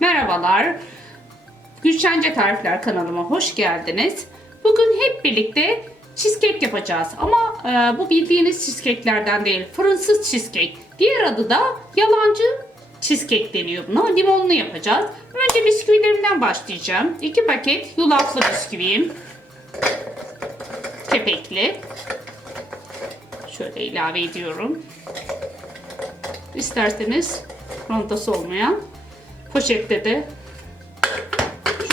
Merhabalar. Gülşence Tarifler kanalıma hoş geldiniz. Bugün hep birlikte cheesecake yapacağız. Ama e, bu bildiğiniz cheesecake'lerden değil, fırınsız cheesecake. Diğer adı da yalancı cheesecake deniyor buna. Limonlu yapacağız. Önce bisküvilerimden başlayacağım. 2 paket yulaflı bisküvim. Kepekli. Şöyle ilave ediyorum. İsterseniz rondası olmayan poşette de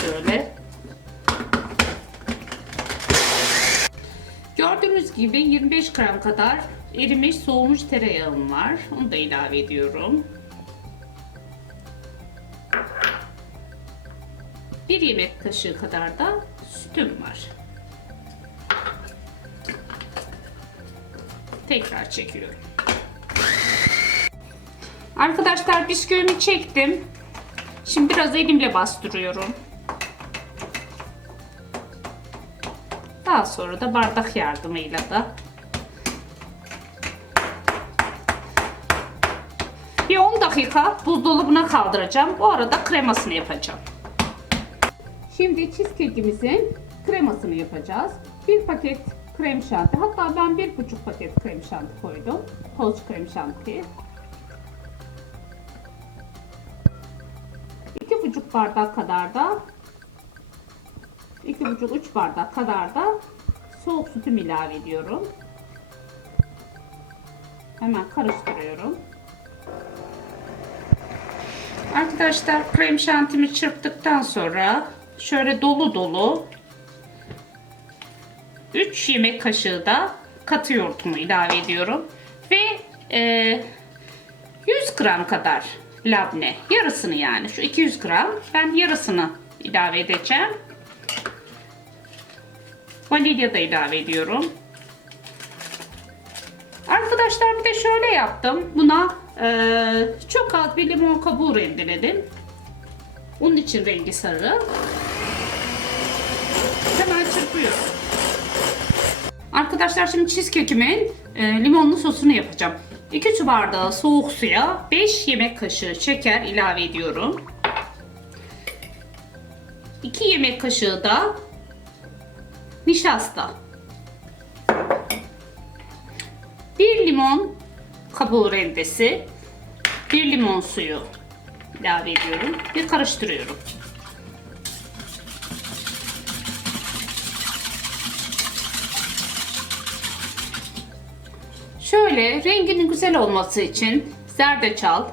şöyle gördüğünüz gibi 25 gram kadar erimiş soğumuş tereyağım var. Onu da ilave ediyorum. Bir yemek kaşığı kadar da sütüm var. Tekrar çekiyorum. Arkadaşlar bisküvimi çektim. Şimdi biraz elimle bastırıyorum. Daha sonra da bardak yardımıyla da bir 10 dakika buzdolabına kaldıracağım. Bu arada kremasını yapacağım. Şimdi cheesecake'imizin kremasını yapacağız. Bir paket krem şanti. Hatta ben bir buçuk paket krem şanti koydum. Toz krem şanti. Buçuk bardak kadar da iki buçuk üç bardak kadar da soğuk sütümü ilave ediyorum. Hemen karıştırıyorum. Arkadaşlar krem şantimi çırptıktan sonra şöyle dolu dolu 3 yemek kaşığı da katı yoğurtumu ilave ediyorum. Ve e, 100 gram kadar labne. Yarısını yani. Şu 200 gram. Ben yarısını ilave edeceğim. Vanilya da ilave ediyorum. Arkadaşlar bir de şöyle yaptım. Buna e, çok az bir limon kabuğu rendeledim. Onun için rengi sarı. Hemen çırpıyorum. Arkadaşlar şimdi cheesecake'imin e, limonlu sosunu yapacağım. 2 su bardağı soğuk suya 5 yemek kaşığı şeker ilave ediyorum. 2 yemek kaşığı da nişasta. 1 limon kabuğu rendesi, 1 limon suyu ilave ediyorum ve karıştırıyorum. Şöyle renginin güzel olması için zerdeçal,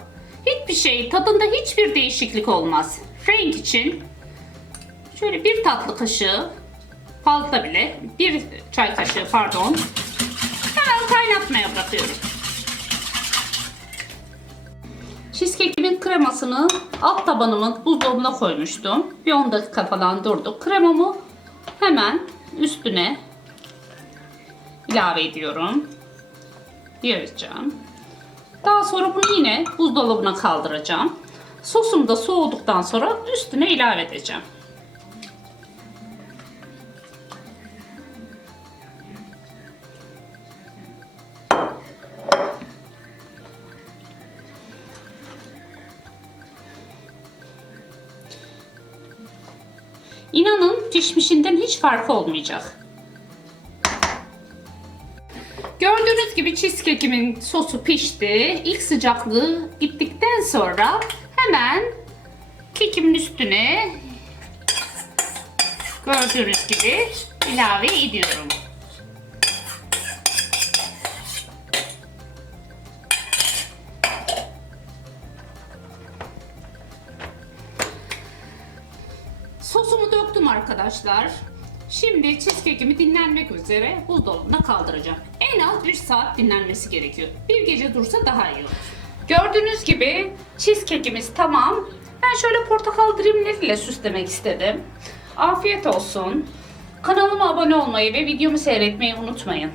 hiçbir şey tadında hiçbir değişiklik olmaz. Renk için şöyle bir tatlı kaşığı fazla bile bir çay kaşığı pardon hemen kaynatmaya bırakıyorum. Cheesecake'imin kremasını alt tabanımın buzdolabına koymuştum. Bir 10 dakika falan durdu. Kremamı hemen üstüne ilave ediyorum yayacağım. Daha sonra bunu yine buzdolabına kaldıracağım. Sosum da soğuduktan sonra üstüne ilave edeceğim. İnanın pişmişinden hiç farkı olmayacak. Gördüğünüz gibi cheesecake'imin sosu pişti. İlk sıcaklığı gittikten sonra hemen kekimin üstüne gördüğünüz gibi ilave ediyorum. Sosumu döktüm arkadaşlar. Şimdi cheesecake'imi dinlenmek üzere buzdolabına kaldıracağım. En az 1 saat dinlenmesi gerekiyor. Bir gece dursa daha iyi olur. Gördüğünüz gibi cheesecake'imiz tamam. Ben şöyle portakal dilimleriyle süslemek istedim. Afiyet olsun. Kanalıma abone olmayı ve videomu seyretmeyi unutmayın.